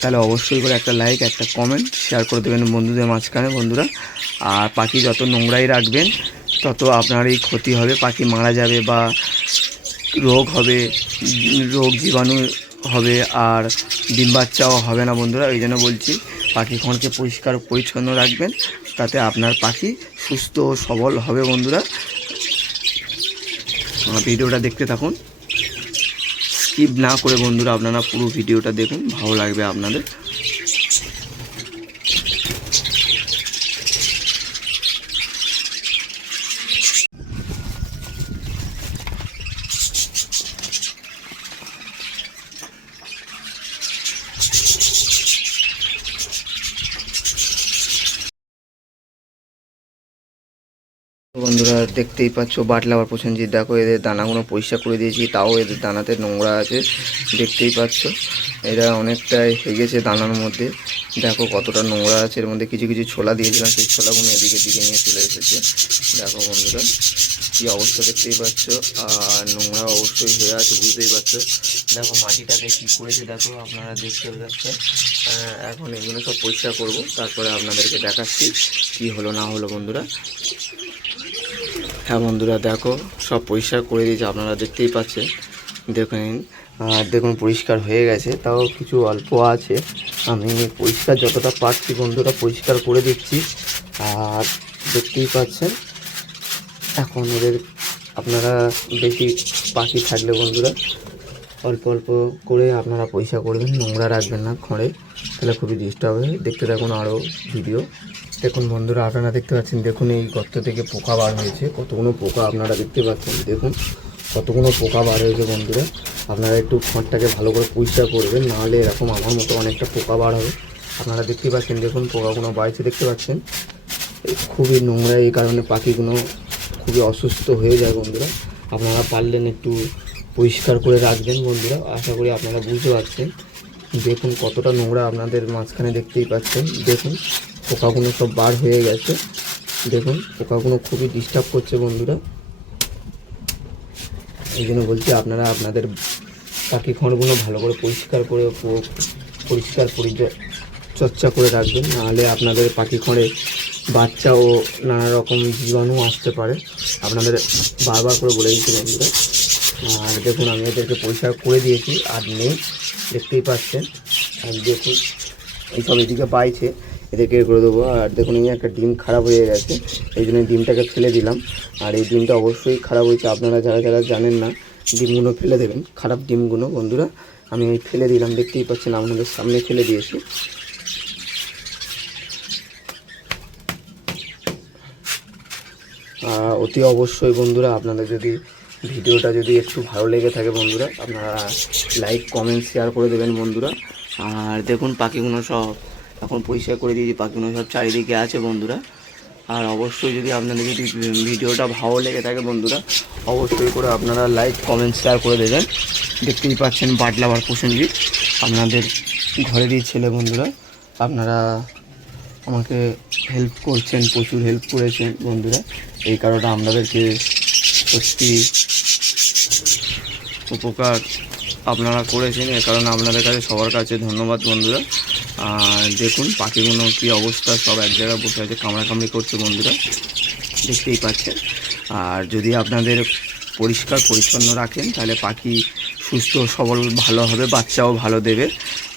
তাহলে অবশ্যই করে একটা লাইক, একটা কমেন্ট, শেয়ার করে দেবেন বন্ধুদের মাঝখানে বন্ধুরা। আর পাখি যত নোংরাই রাখবেন তত আপনারই ক্ষতি হবে, পাখি মারা যাবে বা রোগ হবে, রোগ জীবাণু হবে, আর ডিম বাচ্চাও হবে না বন্ধুরা। ওই জন্য বলছি পাখি ঘরকে পরিষ্কার পরিচ্ছন্ন রাখবেন, তাতে আপনার পাখি সুস্থ ও সবল হবে বন্ধুরা। ভিডিওটা দেখতে থাকুন, স্কিপ না করে বন্ধুরা আপনারা পুরো ভিডিওটা দেখুন, ভালো লাগবে আপনাদের। বন্ধুরা দেখতেই পাচ্ছ বাটলা আবার পছন্দ, দেখো এদের দানাগুলো পরিষ্কার করে দিয়েছি, তাও এদের দানাতে নোংরা আছে, দেখতেই পাচ্ছ। এরা অনেকটাই হেগেছে দানার মধ্যে, দেখো কতটা নোংরা আছে এর মধ্যে। কিছু কিছু ছোলা দিয়েছিলাম, সেই ছোলাগুলো এদিকে দিকে নিয়ে চলে এসেছে। দেখো বন্ধুরা কী অবস্থা, দেখতেই পাচ্ছ। আর নোংরা অবশ্যই হয়ে আছে, বুঝতেই পারছো। দেখো মাটিটাকে কী করেছে দেখো, আপনারা দেখতে পাচ্ছেন। এখন এগুলো সব পরিষ্কার করব, তারপরে আপনাদেরকে দেখাচ্ছি কী হলো না হলো বন্ধুরা। হ্যাঁ বন্ধুরা দেখো সব পরিষ্কার করে দিয়েছে, আপনারা দেখতেই পাচ্ছেন। দেখুন, আর দেখুন পরিষ্কার হয়ে গেছে, তাও কিছু অল্প আছে। আমি পরিষ্কার যতটা পারছি বন্ধুরা পরিষ্কার করে দিচ্ছি। আর দেখতেই পাচ্ছেন এখন এদের আপনারা বেশি পাখি থাকলে বন্ধুরা অল্প অল্প করে আপনারা পরিষ্কার করবেন, নোংরা রাখবেন না ঘরে, তাহলে খুবই ডিস্টার্ব হবে। দেখতে থাকুন আরও ভিডিও। দেখুন বন্ধুরা আপনারা দেখতে পাচ্ছেন, দেখুন এই গর্ত থেকে পোকা বার হয়েছে, কতগুলো পোকা আপনারা দেখতে পাচ্ছেন। দেখুন কতগুলো পোকা বার হয়েছে বন্ধুরা। আপনারা একটু খড়টাকে ভালো করে পরিষ্কার করবেন, নাহলে এরকম আমার মতো অনেকটা পোকা বার হবে। আপনারা দেখতে পাচ্ছেন, দেখুন পোকাগুলো বাড়ছে, দেখতে পাচ্ছেন। খুবই নোংরা, এই কারণে পাখিগুলো খুবই অসুস্থ হয়ে যায় বন্ধুরা। আপনারা পারলেন একটু পরিষ্কার করে রাখবেন বন্ধুরা, আশা করি আপনারা বুঝতে পারছেন। দেখুন কতটা নোংরা আপনাদের মাঝখানে দেখতেই পাচ্ছেন। দেখুন পোকাগুলো সব বার হয়ে গেছে, দেখুন পোকাগুলো খুবই ডিস্টার্ব করছে বন্ধুরা। এই জন্য বলছি আপনারা আপনাদের পাখি ঘরগুলো ভালো করে পরিষ্কার পরিচর্যা করে রাখবেন, নাহলে আপনাদের পাখি ঘরে বাচ্চা ও নানা রকম জীবাণু আসতে পারে। আপনাদের বারবার করে বলে দিচ্ছি বন্ধুরা। আর দেখুন আমি এদেরকে পরিষ্কার করে দিয়েছি, আর নেই, দেখতেই পাচ্ছেন। আর দেখুন এইসব এদিকে পাইছে, এদেরকে করে দেবো। আর দেখুন এই একটা ডিম খারাপ হয়ে গেছে, এই জন্য ডিমটাকে ফেলে দিলাম। আর এই ডিমটা অবশ্যই খারাপ হয়েছে, আপনারা যারা যারা জানেন না ডিমগুলো ফেলে দেবেন, খারাপ ডিমগুলো বন্ধুরা। আমি ফেলে দিলাম, দেখতেই পাচ্ছেন আপনাদের সামনে ফেলে দিয়েছি। অতি অবশ্যই বন্ধুরা আপনাদের যদি ভিডিওটা যদি একটু ভালো লেগে থাকে বন্ধুরা, আপনারা লাইক কমেন্ট শেয়ার করে দেবেন বন্ধুরা। আর দেখুন পাখিগুলো সব এখন পরিষ্কার করে দিয়েছি, পাখিগুলো সব চারিদিকে আছে বন্ধুরা। আর অবশ্যই যদি আপনাদের যদি ভিডিওটা ভালো লেগে থাকে বন্ধুরা, অবশ্যই করে আপনারা লাইক কমেন্ট শেয়ার করে দেবেন। দেখতেই পাচ্ছেন বাটলা আবার প্রসেনজিৎ আপনাদের ঘরেরই ছেলে বন্ধুরা। আপনারা আমাকে হেল্প করছেন, প্রচুর হেল্প করেছেন বন্ধুরা, এই কারণে আপনাদেরকে সত্যি উপকার আপনারা করেছেন, এ কারণে আপনাদের কাছে সবার কাছে ধন্যবাদ বন্ধুরা। আর দেখুন পাখিগুলো কী অবস্থা, সব এক জায়গায় বসে আছে, কামড়াকামড়ি করছে বন্ধুরা, দেখতেই পাচ্ছেন। আর যদি আপনাদের পরিষ্কার পরিচ্ছন্ন রাখেন তাহলে পাখি সুস্থ সবল ভালো হবে, বাচ্চাও ভালো দেবে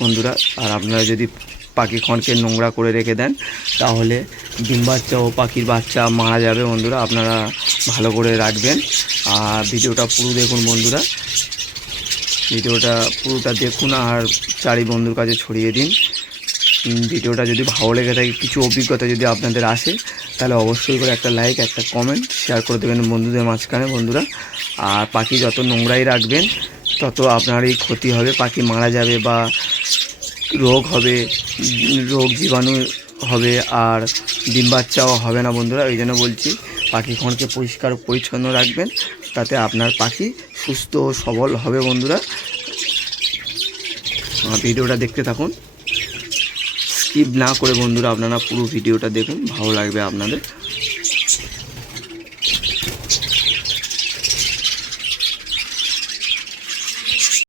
বন্ধুরা। আর আপনারা যদি পাখি খড়কে নোংরা করে রেখে দেন তাহলে ডিম বাচ্চা ও পাখির বাচ্চা মারা যাবে বন্ধুরা। আপনারা ভালো করে রাখবেন। আর ভিডিওটা পুরো দেখুন বন্ধুরা, ভিডিওটা পুরোটা দেখুন আর চারি বন্ধুর কাছে ছড়িয়ে দিন। ভিডিওটা যদি ভালো লেগে থাকে, কিছু অভিজ্ঞতা যদি আপনাদের আসে, তাহলে অবশ্যই করে একটা লাইক, একটা কমেন্ট, শেয়ার করে দেবেন বন্ধুদের মাঝখানে বন্ধুরা। আর পাখি যত নোংরাই রাখবেন তত আপনারই ক্ষতি হবে, পাখি মারা যাবে বা রোগ হবে, রোগ জীবাণু হবে, আর ডিম বাচ্চাও হবে না বন্ধুরা। ওই জন্য বলছি পাখি ঘরকে পরিষ্কার পরিচ্ছন্ন রাখবেন, তাতে আপনার পাখি সুস্থ ও সবল হবে বন্ধুরা। ভিডিওটা দেখতে থাকুন, স্কিপ না করে বন্ধুরা আপনারা পুরো ভিডিওটা দেখুন, ভালো লাগবে আপনাদের।